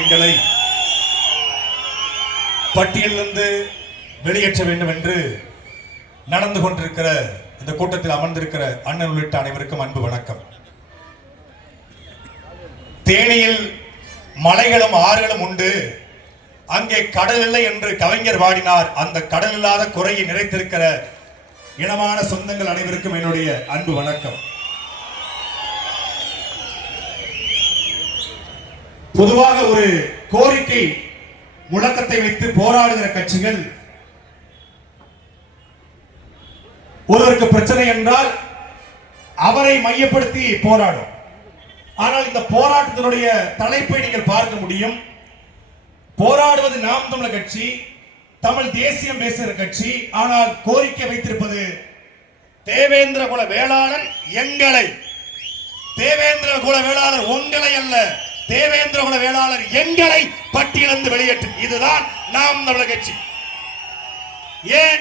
எங்களை பட்டியலிருந்து வெளியேற்ற வேண்டும் என்று நடந்து கொண்டிருக்கிற இந்த கூட்டத்தில் அமர்ந்திருக்கிற அண்ணன் உள்ளிட்ட அனைவருக்கும் அன்பு வணக்கம். தேனியில் மலைகளும் ஆறுகளும் உண்டு. அங்கே கடல் இல்லை என்று கவிஞர் பாடினார். அந்த கடல் இல்லாத குறையை நிறைத்திருக்கிற இனமான சொந்தங்கள் அனைவருக்கும் என்னுடைய அன்பு வணக்கம். பொதுவாக ஒரு கோரிக்கை முழக்கத்தை வைத்து போராடுகிற கட்சிகள் ஒருவருக்கு பிரச்சனை என்றால் அவரை மையப்படுத்தி போராடும். ஆனால் இந்த போராட்டத்தினுடைய தலைப்பை நீங்கள் பார்க்க முடியும். போராடுவது நாம் தமிழர் கட்சி தமிழ் தேசியம் பேசுகிற கட்சி ஆனால் கோரிக்கை வைத்திருப்பது தேவேந்திர குல வேளாளர் எங்களை. தேவேந்திர குல வேளாளர் உங்களை அல்ல தேவேந்திர குல வேளாளர் எங்களை பட்டியலிருந்து வெளியேற்று. இதுதான் நாம் தமிழர் கட்சி. ஏன்?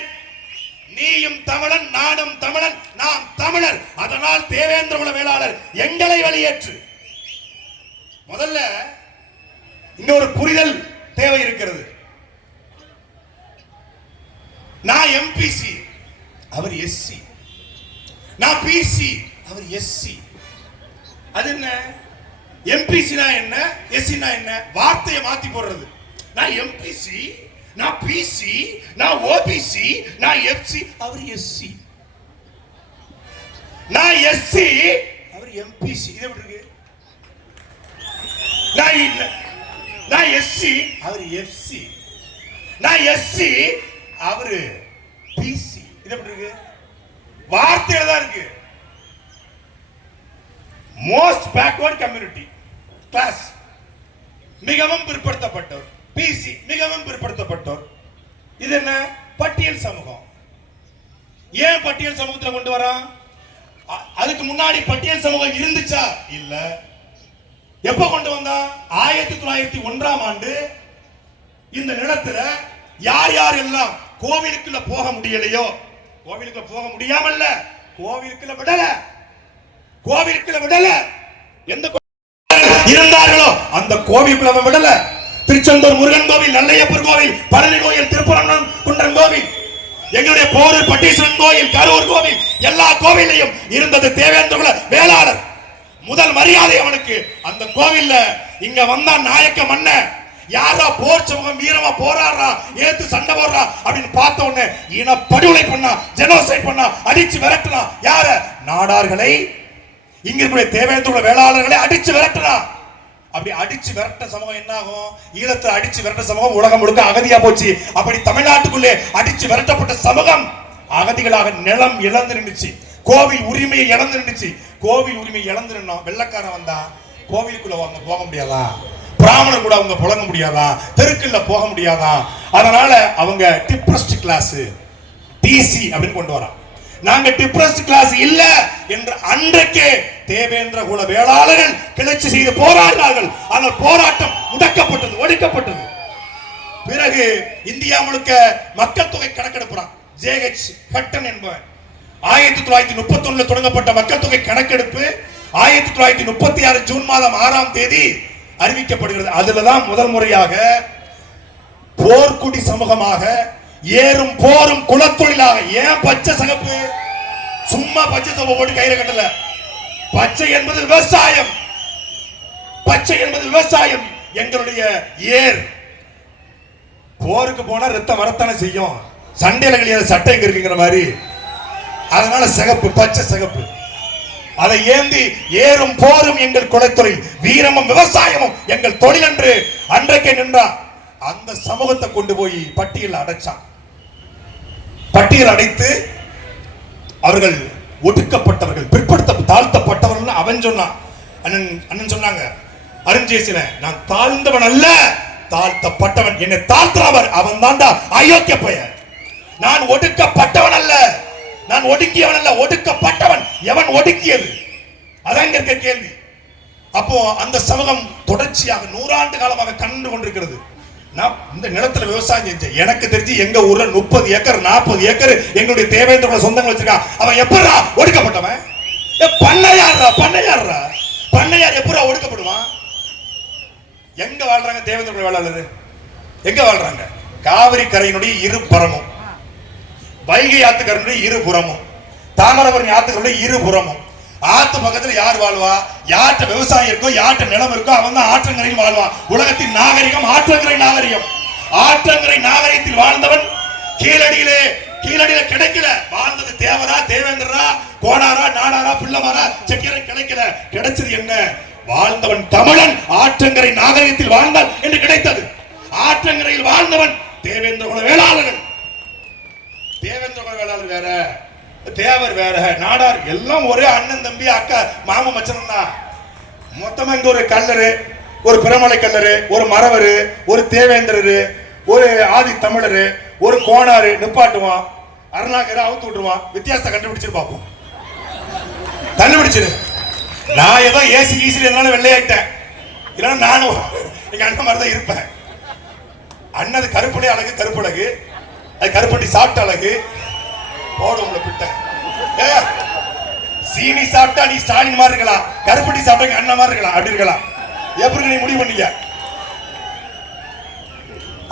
நீயும் தமிழன் நானும் தமிழன் நாம் தமிழர். அதனால் தேவேந்திர குல வேளாளர் எங்களை வெளியேற்று. முதல்ல இன்னொரு புரிதல் தேவை இருக்கிறது. நான் எம்பிசி அவர் எஸ்சி நான் பிசி அவர் எஸ்சி அது என்ன? எம்பிசினா என்ன? எஸ்சினா என்ன? வார்த்தையை மாத்தி போடுறது. நான் எம்பிசி நான் பிசி நான் ஓபிசி நான் எஃப்சி அவர் எஸ்சி நான் எஸ்சி அவர் எம்பிசி இது எப்படி இருக்கு? நான் நான் எஸ்சி அவர் எஃப்சி நான் எஸ்சி அவரு பிசி இது எப்படி இருக்கு? வார்த்தையில தான் இருக்கு. மோஸ்ட் பேக்வர்ட் கம்யூனிட்டி கிளாஸ் மிகவும் பிற்படுத்தப்பட்டோர். பிசி மிகவும் பிற்படுத்தப்பட்டோர். இது என்ன? பட்டியல் சமூகம். ஏன் பட்டியல் சமூகத்தில் கொண்டு வரான் அதுக்கு முன்னாடி பட்டியல் சமூகம் இருந்துச்சா? இல்ல. எப்ப கொண்டு வந்தா? ஆயிரத்தி தொள்ளாயிரத்தி ஒன்றாம் ஆண்டு இந்த நிலத்துல யார் யார் எல்லாம் கோவிலுக்குள்ள போக முடியலையோ? கோவிலுக்குள்ள போக முடியாமல்ல. கோவிலுக்குள்ள விடல. கோவிலுக்குள்ள விடல. எந்த இருந்தார்களோ அந்த கோவிலுக்குள்ள விடல. திருச்செந்தூர் முருகன் கோவில் நல்லையப்பர் கோவில் பரணி கோயில் திருப்பரங்குன்றம் குன்றம் கோவில் எங்களுடைய போரூர் பட்டீஸ்வரன் கோயில் கரூர் கோவில் எல்லா கோவிலையும் இருந்தது தேவேந்திர குல வேளாளர். முதல் மரியாதை அவனுக்கு. அந்த கோவில்ல இங்க வந்தா நாயக்க மன்ன யாரா போர் சமூகம் வீரமா போராடுறா ஏத்து சண்டை போடுறா அப்படின்னு பார்த்த உடனே இன படுகொலை பண்ணா ஜெனோசைட் பண்ணா அடிச்சு விரட்டுனா யார? நாடார்களை இங்க இருக்கிற தேவேந்திர வேளாளர்களை அடிச்சு விரட்டுறா. அப்படி அடிச்சு விரட்ட சமூகம் என்ன ஆகும் ஈழத்துல அடிச்சு விரட்ட சமூகம் உலகம் முழுக்க அகதியா போச்சு. அப்படி தமிழ்நாட்டுக்குள்ளே அடிச்சு விரட்டப்பட்ட சமூகம் அகதிகளாக நிலம் இழந்து நின்றுச்சு கோவில் உரிமையை இழந்து நின்றுச்சு கோவில் உரிமை இழந்து நின்னோம். வெள்ளக்காரன் வந்தா கோவிலுக்குள்ள அவங்க போக முடியாதா? பிராமணர் கூட அவங்க புழங்க முடியாதா? தெருக்கில் போக முடியாதா? அதனால அவங்க டிப்ரஸ்ட் கிளாஸ் டிசி அப்படின்னு கொண்டு வரான். நாங்க டிப்ரஸ்ட் கிளாஸ் இல்ல என்று அன்றைக்கே தேவேந்திர குல வேளாளர்கள் கிளர்ச்சி செய்து போராடினார்கள். ஆனால் போராட்டம் முடக்கப்பட்டது ஒடுக்கப்பட்டது. பிறகு இந்தியா முழுக்க மக்கள் தொகை கணக்கெடுப்புறான். ஜேஹெச் கட்டன் என்பவர் ஆயிரத்தி தொள்ளாயிரத்தி முப்பத்தி ஒண்ணுல தொடங்கப்பட்ட மக்கள் தொகை கணக்கெடுப்பு ஆயிரத்தி தொள்ளாயிரத்தி முப்பத்தி ஆறு ஜூன் மாதம் ஆறாம் தேதி அறிவிக்கப்படுகிறது. அதுலதான் முதல் முறையாக போர்க்குடி சமூகமாக ஏறும் போரும் குலத்தொழிலாக. ஏன் பச்சை சகப்பு? சும்மா பச்சை சகப்பு போட்டு கையில கட்டல. பச்சை என்பது விவசாயம். பச்சை என்பது விவசாயம். எங்களுடைய ஏர். போருக்கு போனா ரத்தம் வரத்தானே செய்யும். சண்டையில கிடையாது சட்டை இருக்குங்கிற மாதிரி. அதனால சிகப்பு பச்சை சிகப்பு. அதை ஏந்தி ஏறும் போரும் எங்கள் குலத்தொழில். வீரமும் விவசாயமும் எங்கள் தொழில் என்று அன்றைக்கே நின்றான் அந்த சமூகத்தை கொண்டு போய் பட்டியல் அடைச்சான். பட்டியல் அடைத்து அவர்கள் ஒடுக்கப்பட்டவர்கள் பிற்படுத்த தாழ்த்தப்பட்டவர்கள் அவன் சொன்னான். அண்ணன் அண்ணன் சொன்னாங்க அருஞ்சேசின நான் தாழ்ந்தவன் அல்ல தாழ்த்தப்பட்டவன். என்னை தாழ்த்துறவர் அவன் தான்டா அயோக்கிய பெயர் நான் ஒடுக்கப்பட்டவன் அல்ல. நான் ஒடுக்கியவன் அல்ல. ஒடுக்கப்பட்டவன் எவன் ஒடுக்கியது? அதான் இருக்க கேள்வி. அப்போ அந்த சமூகம் தொடர்ச்சியாக நூறாண்டு காலமாக கண்டு கொண்டிருக்கிறது. நான் இந்த நிலத்துல விவசாயம் செஞ்சேன் எனக்கு தெரிஞ்சு எங்க ஊர்ல முப்பது ஏக்கர் நாற்பது ஏக்கர் எங்களுடைய தேவேந்திரோட சொந்தங்கள் வச்சிருக்கான் அவன் எப்படா ஒடுக்கப்பட்டவன்? ஏ, பண்ணையாடுறா பண்ணையாடுறா பண்ணையார் எப்படா ஒடுக்கப்படுவான்? எங்க வாழ்றாங்க தேவேந்திரோட குல வேளாளர் எங்க வாழ்றாங்க? காவிரி கரையினுடைய இரு புறமும். வைகை ஆத்துக்கரனுடைய இரு புறமும். தாமிரபரணி இருபுறமும் இரு புறமும். ஆத்து பக்கத்துல யார் வாழ்வா? யார்கிட்ட விவசாயம் இருக்கோ யார்கிட்ட நிலம் இருக்கோ அவன் தான் ஆற்றங்கரையில் வாழ்வான். உலகத்தின் நாகரிகம் ஆற்றங்கரை நாகரிகம். ஆற்றங்கரை நாகரிகத்தில் வாழ்ந்தவன் கீழடியிலே கீழடியில கிடைக்கல. வாழ்ந்தது தேவரா தேவேந்திரா கோனாரா நாடாரா பிள்ளமாரா செட்டியாரா கிடைக்கல. கிடைச்சது என்ன? வாழ்ந்தவன் தமிழன் ஆற்றங்கரை நாகரிகத்தில் வாழ்ந்தான் என்று கிடைத்தது. ஆற்றங்கரையில் வாழ்ந்தவன் தேவேந்திர குல வேளாளர்கள். தேவேந்திர குல வேளாளர் வேற. தேவர் வேற நாடார் எல்லாம் ஒரே அண்ணன் தம்பி அக்கா மாம மச்சனம் தான். மொத்தமா இங்க ஒரு கல்லரு ஒரு பிரமலை கல்லரு ஒரு மறவரு ஒரு தேவேந்திரரு ஒரு ஆதி தமிழரு ஒரு கோணாரு நிப்பாட்டுவான். அருணாகரை அவுத்து விட்டுருவான். வித்தியாசத்தை கண்டுபிடிச்சிரு பார்ப்போம் கண்டுபிடிச்சிரு. நான் ஏதோ ஏசி ஈசி இருந்தாலும் வெள்ளையாயிட்டேன். இல்லைன்னா நானும் எங்க அண்ணன் மாதிரி தான் இருப்பேன். அண்ணன் கருப்படி அழகு கருப்பழகு அது கருப்பட்டி சாப்பிட்ட அழகு. போடும் உங்களை பிட்ட சீனி சாப்பிட்டா நீ ஸ்டாலின் மாதிரி இருக்கலாம் கருப்பட்டி சாப்பிட்டா அண்ணன் மாதிரி இருக்கலாம் அப்படி இருக்கலாம் எப்படி நீ முடிவு பண்ணீங்க?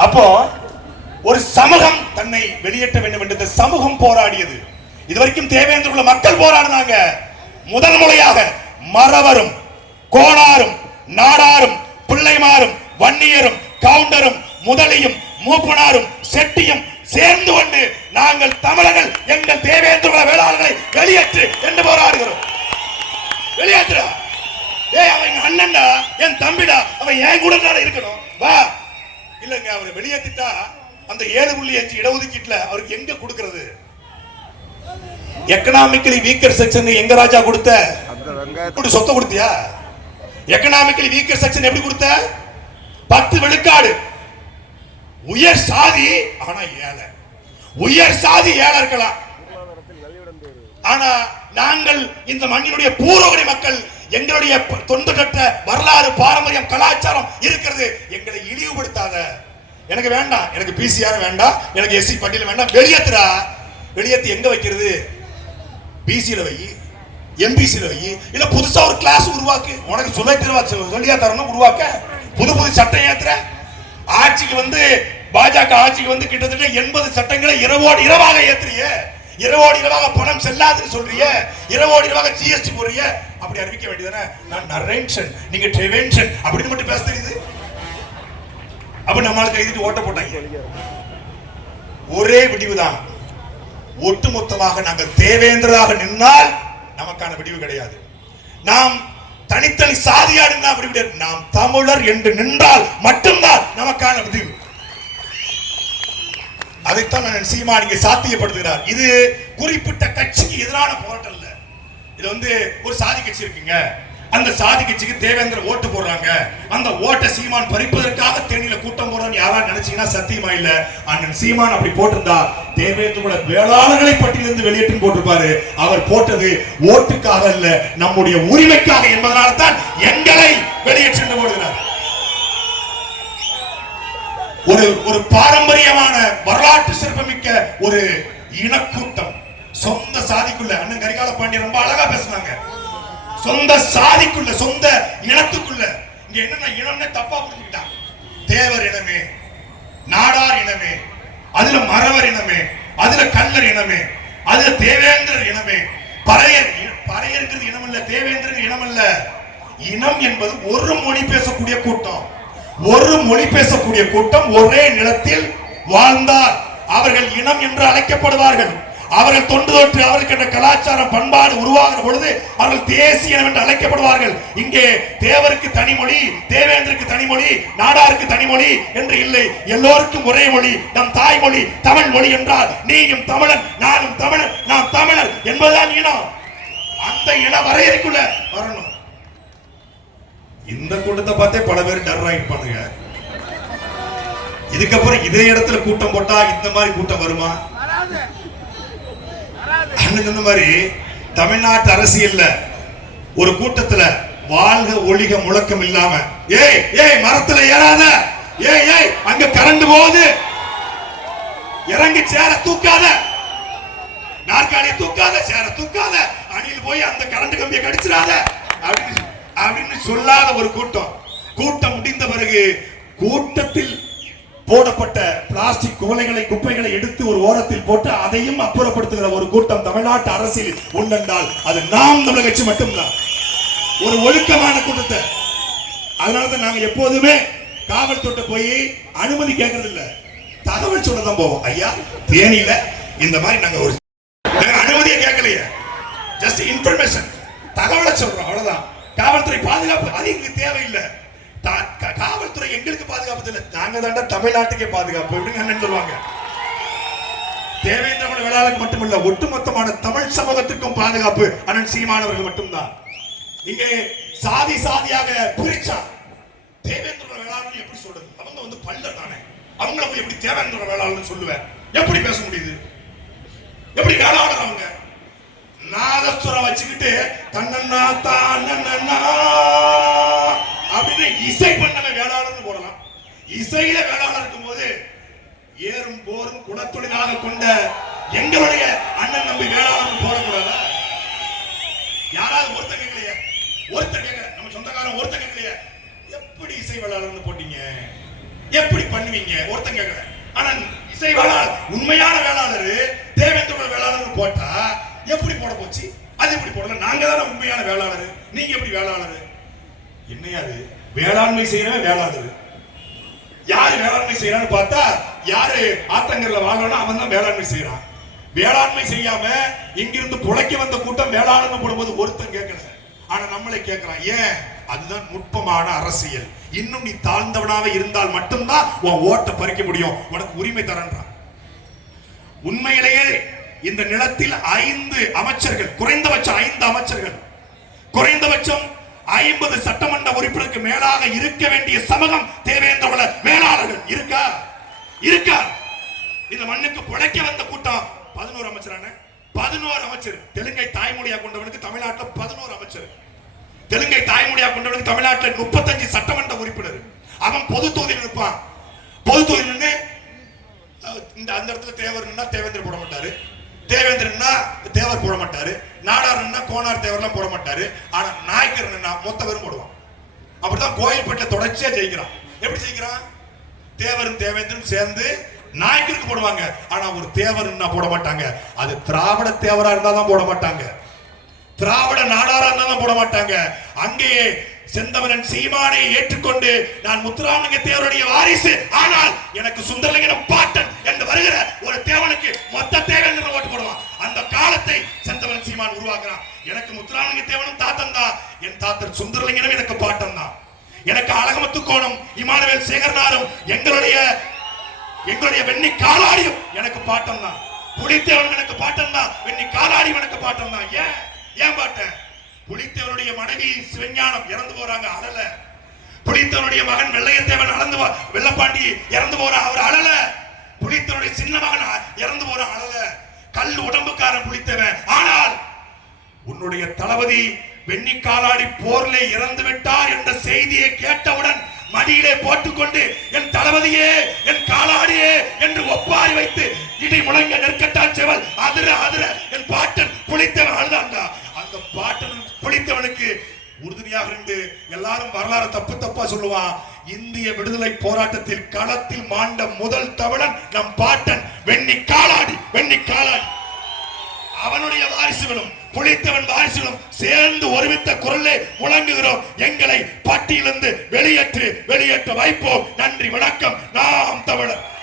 அப்போ ஒரு சமூகம் தன்னை வெளியேற்ற வேண்டும் என்று இந்த சமூகம் போராடியது. இதுவரைக்கும் தேவேந்திர உள்ள மக்கள் போராடினாங்க. முதல் முறையாக மறவரும் கோளாரும் நாடாரும் பிள்ளைமாரும் வன்னியரும் கவுண்டரும் முதலியும் மூப்பனாரும் செட்டியும் சேர்ந்து கொண்டு நாங்கள் தமிழர்கள் எங்கள் தேவேந்திர வேளாளர்களை வெளியேற்று என்று போராடுகிறோம். வெளியேற்றுறா ஏய் அவன் எங்க அண்ணன்டா என் தம்பிடா அவன் என் கூட இருக்கணும் வா. இல்லைங்க அவரை வெளியேற்றிட்டா அந்த ஏழு புள்ளி அஞ்சு இடஒதுக்கீட்டுல அவருக்கு எங்க கொடுக்கறது? எக்கனாமிக்கலி வீக்கர் செக்ஷன் எங்க ராஜா கொடுத்த? அந்த வெங்காயத்தை சொத்தை கொடுத்தியா? எக்கனாமிக்கலி வீக்கர் செக்ஷன் எப்படி கொடுத்த? பத்து விழுக்காடு. உயர் சாதி ஆனா ஏழை. உயர் சாதி ஏழை இருக்கலாம் ஆனா நாங்கள் இந்த மண்ணினுடைய பூர்வகுடி மக்கள் எங்களுடைய தொண்டு தொன்றுகட்ட வரலாறு பாரம்பரியம் கலாச்சாரம் இருக்கிறது. எங்களை இழிவுபடுத்தாத. எனக்கு வேண்டாம். எனக்கு பிசிஆர் வேண்டாம் எனக்கு எஸ்சி பட்டியல் வேண்டாம் வெளியேத்துறா வெளியேத்து எங்க வைக்கிறது? பிசியில வை. எம்பிசியில வை. இல்ல புதுசா ஒரு கிளாஸ் உருவாக்கு. உனக்கு சுமை திருவா சொல்லியா தரணும் உருவாக்க. புது புது சட்டம் ஏத்துற. ஆட்சிக்கு வந்து பாஜக ஆட்சிக்கு வந்து கிட்டத்தட்ட எண்பது சட்டங்களை இரவோடு இரவாக ஏத்துறிய இரவோடு இரவாக பணம் செல்லாதுன்னு சொல்றிய இரவோடு இரவாக ஜிஎஸ்டி போறிய அப்படி அறிவிக்க வேண்டியதானே நான் நரேன்ஷன் நீங்க ட்ரெவென்ஷன் அப்படின்னு மட்டும் பேச தெரியுது. அப்ப நம்மளுக்கு எழுதிட்டு ஓட்ட போட்டாங்க. ஒரே விடிவுதான் ஒட்டுமொத்தமாக நாங்கள் தேவேந்திரராக நின்னால் நமக்கான விடிவு கிடையாது. நாம் தனித்தனி சாதியா நின்றா விடிவு நாம் தமிழர் என்று நின்றால் மட்டும்தான் நமக்கான விடிவு. அதைத்தான் நான் சீமான் இங்கே சாத்தியப்படுத்துகிறார். இது குறிப்பிட்ட கட்சிக்கு எதிரான போராட்டம் இல்ல இது வந்து ஒரு சாதி கட்சி இருக்குங்க. அந்த சாதி கட்சிக்கு தேவேந்திர ஓட்டு போடுறாங்க. அந்த ஓட்டை சீமான் பறிப்பதற்காக தேனியில கூட்டம் போடுறான்னு யாரா நினைச்சீங்கன்னா சத்தியமா இல்ல. அண்ணன் சீமான் அப்படி போட்டிருந்தா தேவேந்திரோட வேளாளர்களை பட்டியலிருந்து வெளியேற்றும் போட்டிருப்பாரு. அவர் போட்டது ஓட்டுக்காக இல்ல நம்முடைய உரிமைக்காக என்பதனால தான் எங்களை வெளியேற்று போடுகிறார். ஒரு ஒரு பாரம்பரியமான வரலாற்று சிறப்புமிக்க ஒரு இனக்கூட்டம். சொந்த சாதிக்குள்ள அண்ணன் கரிகால பாண்டியன் ரொம்ப அழகா பேசுனாங்க. சொந்த சாதிக்குள்ள சொந்த இனத்துக்குள்ள. இங்க என்னன்னா இனம்னே தப்பா புரிஞ்சுக்கிட்டான் தேவர் இனமே நாடார் இனமே அதுல மறவர் இனமே அதுல கல்லர் இனமே அதுல தேவேந்திரர் இனமே. பறையர் இ- பறையருங்கிறது இனம் இல்ல தேவேந்திரன் இனம் அல்ல இனம் என்பது ஒரு மொழி பேசக்கூடிய கூட்டம். ஒரு மொழி பேசக்கூடிய கூட்டம் ஒரே நிலத்தில் வாழ்ந்தார். அவர்கள் இனம் என்று அழைக்கப்படுவார்கள். அவர்கள் தொண்டு தொற்று அவருக்கு என்ற கலாச்சார பண்பாடு உருவாகிற பொழுது அவர்கள் தேசிய இனம் என்று அழைக்கப்படுவார்கள். இங்கே தேவருக்கு தனிமொழி தேவேந்திரருக்கு தனிமொழி நாடாருக்கு தனிமொழி என்று இல்லை. எல்லோருக்கும் ஒரே மொழி நம் தாய்மொழி தமிழ் மொழி என்றால் நீயும் தமிழன் நானும் தமிழன் நாம் தமிழர் என்பதுதான் இனம். அந்த இன வரையறைக்குள்ள வரணும். இந்த கூட்டத்தை பார்த்தே பல பேர் டர் பண்ணுங்க இதுக்கப்புறம் இதே இடத்துல கூட்டம் போட்டா இந்த மாதிரி கூட்டம் வருமா? அண்ணன் சொன்ன மாதிரி தமிழ்நாட்டு அரசியல்ல ஒரு கூட்டத்துல வாழ்க ஒளிக முழக்கம் இல்லாம ஏய் ஏய் மரத்துல ஏறாத ஏய் ஏய் அங்க கரண்ட் போகுது. இறங்கி சேர தூக்காத. நாற்காலியை தூக்காத சேர தூக்காத. அணியில் போய் அந்த கரண்ட் கம்பியை கடிச்சிடாத. அப்படின்னு அப்படின்னு சொல்லாத ஒரு கூட்டம். கூட்டம் முடிந்த பிறகு கூட்டத்தில் போடப்பட்ட பிளாஸ்டிக் குவளைகளை குப்பைகளை எடுத்து ஒரு ஓரத்தில் போட்டு அதையும் அப்புறப்படுத்துகிற ஒரு கூட்டம் தமிழ்நாட்டு அரசியல் உண்டென்றால் அது நாம் தமிழக கட்சி மட்டும்தான். ஒரு ஒழுக்கமான கூட்டத்தை. அதனாலதான் நாங்க எப்போதுமே காவல்துறை போய் அனுமதி கேட்கறது இல்ல தகவல் சொல்ல தான் போவோம். ஐயா தேனியில இந்த மாதிரி நாங்க ஒரு அனுமதியை கேட்கலையே. ஜஸ்ட் இன்ஃபர்மேஷன் தகவலை சொல்றோம் அவ்வளவுதான். காவல்துறை பாதுகாப்பு அது எங்களுக்கு தேவையில்லை காவல்துறை எங்களுக்கு பாதுகாப்பு இல்லை நாங்க தாண்டா தமிழ்நாட்டுக்கே பாதுகாப்பு அப்படின்னு சொல்லுவாங்க? தேவேந்திர குல வேளாளருக்கு மட்டுமல்ல ஒட்டுமொத்தமான தமிழ் சமூகத்திற்கும் பாதுகாப்பு அண்ணன் சீமானவர்கள் மட்டும்தான். இங்கே சாதி சாதியாக பிரிச்சா தேவேந்திர குல வேளாளர் எப்படி சொல்றது? அவங்க வந்து பல்லர் தானே. அவங்கள போய் எப்படி தேவேந்திர குல வேளாளர்னு சொல்லுவேன்? எப்படி பேச முடியுது? எப்படி வேளாளர் அவங்க? நாதஸ்வரம் வச்சுக்கிட்டு தன்னண்ணா தன்னண்ணா அப்படின்னு இசை பண்ணல வேளாளர்னு போடலாம். இசையில வேளாளர் இருக்கும்போது ஏறும் போரும் குலத்தொழிலாக கொண்ட எங்களுடைய அண்ணன் நம்பி வேளாளர் போடக்கூடாதா? யாராவது ஒருத்தன் கேட்கலையே? ஒருத்தன் கேட்கல. நம்ம சொந்தக்காரன் ஒருத்தன் கேட்கலையே? எப்படி இசை வேளாளர்னு போட்டீங்க? எப்படி பண்ணுவீங்க? ஒருத்தன் கேட்கல. ஆனா இசை வேளாளர் உண்மையான வேளாளர் தேவேந்திரோட வேளாளர் போட்டா எப்படி போட போச்சு? அது எப்படி போடல? நாங்க தானே உண்மையான வேளாளர். நீங்க எப்படி வேளாளர்? என்னையா அது? வேளாண்மை செய்யறவன் வேளாளர். யாரு வேளாண்மை செய்யறான்னு பார்த்தா யாரு ஆத்தங்கர்ல வாழணும் அவன் தான் வேளாண்மை செய்யறான். வேளாண்மை செய்யாம இங்கிருந்து புழைக்க வந்த கூட்டம் வேளாண்மை போடும்போது ஒருத்தன் கேட்கல. ஆனா நம்மளே கேட்கறான் ஏன்? அதுதான் நுட்பமான அரசியல். இன்னும் நீ தாழ்ந்தவனாக இருந்தால் மட்டும்தான் உன் ஓட்டை பறிக்க முடியும். உனக்கு உரிமை தரன்றான். உண்மையிலேயே இந்த நிலத்தில் ஐந்து அமைச்சர்கள் குறைந்தபட்சம் ஐந்து அமைச்சர்கள். குறைந்தபட்சம் ஐம்பது சட்டமன்ற உறுப்பினருக்கு மேலாக இருக்க வேண்டிய சமூகம் தேவேந்திர மேலாளர்கள் இருக்கா? இருக்கா? இந்த மண்ணுக்கு பிழைக்க வந்த கூட்டம் பதினோரு அமைச்சரான பதினோரு அமைச்சர். தெலுங்கை தாய்மொழியா கொண்டவனுக்கு தமிழ்நாட்டில் பதினோரு அமைச்சர். தெலுங்கை தாய்மொழியா கொண்டவனுக்கு தமிழ்நாட்டில் முப்பத்தஞ்சு சட்டமன்ற உறுப்பினர். அவன் பொது தொகுதியில் இருப்பான் பொது தொகுதியில் இந்த அந்த இடத்துல தேவர் தேவேந்திர போட மாட்டாரு. தேவேந்திரன்னா தேவர் போட மாட்டாரு. நாடார் கோனார் தேவர்லாம் போட மாட்டாரு. ஆனா நாயக்கர் மொத்த பேரும் போடுவான். அப்படிதான் கோயில்பேட்டை தொடர்ச்சியா ஜெயிக்கிறான். எப்படி ஜெயிக்கிறான்? தேவரும் தேவேந்திரன் சேர்ந்து நாயக்கருக்கு போடுவாங்க. ஆனா ஒரு தேவர்னா போட மாட்டாங்க. அது திராவிட தேவரா இருந்தா தான் போட மாட்டாங்க. திராவிட நாடாரா இருந்தா தான் போட மாட்டாங்க. அங்கேயே செந்தமனன் சீமானை ஏற்றுக்கொண்டு நான் முத்துராமலிங்க தேவருடைய வாரிசு. ஆனால் எனக்கு சுந்தரலிங்கம் பாட்டன் என்று வருகிற ஒரு தேவனுக்கு மொத்த தேவன் அந்த சந்தவன் சீமான் உருவாக்குறான். எனக்கு முத்துராமலிங்க தேவனும் தாத்தன் தான். என் தாத்தன் சுந்தரலிங்கனும் எனக்கு பாட்டம் தான். எனக்கு அழகமத்து கோணம் இமானுவேல் சேகரனாரும் எங்களுடைய எங்களுடைய வெண்ணி காலாடியும் எனக்கு பாட்டம் தான். புலித்தேவன் எனக்கு பாட்டம் தான். வெண்ணி காலாடியும் எனக்கு பாட்டம் தான். ஏன்? ஏன் பாட்டேன்? புலித்தேவனுடைய மனைவி சிவஞானம் இறந்து போறாங்க அழல. புலித்தேவனுடைய மகன் வெள்ளையத்தேவன் அளந்து வெள்ளப்பாண்டி இறந்து போறான் அவர் அழல. புலித்தேவனுடைய சின்ன மகன் இறந்து போறான் அழல. கல் உடம்புக்காரன் புலித்தேவன். ஆனால் உன்னுடைய தளபதி வெண்ணி காலாடி போர்ல இறந்து விட்டார் என்ற செய்தியை கேட்டவுடன் மடியிலே போட்டுக்கொண்டு என் தளபதியே என் காலாடியே என்று ஒப்பாரி வைத்து இடி முழங்க நெற்கட்டான் செவல். அதிர அதிர என் பாட்டன் புளித்தவன் அழுதாங்க அந்த பாட்டன் புளித்தவனுக்கு உறுதுணையாக இருந்து எல்லாரும் வரலாறு தப்பு தப்பா சொல்லுவான். இந்திய விடுதலை போராட்டத்தில் களத்தில் மாண்ட முதல் தமிழன் நம் பாட்டன் வெண்ணி காலாடி வெண்ணி காலாடி. அவனுடைய வாரிசுகளும் புளித்தவன் வாரிசுகளும் சேர்ந்து ஒருமித்த குரலே முழங்குகிறோம். எங்களை பட்டியலிருந்து வெளியேற்று வெளியேற்ற வைப்போம். நன்றி வணக்கம். நாம் தமிழர்.